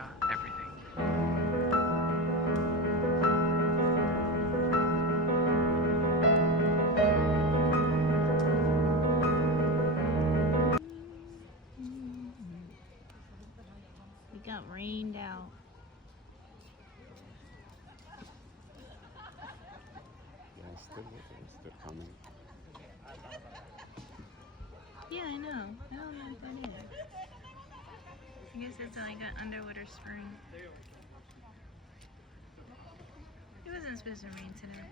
America, everything. We got rained out. Yeah, still coming. Yeah, I know. I don't know what that is. I guess it's like an underwater spring. It wasn't supposed to rain today.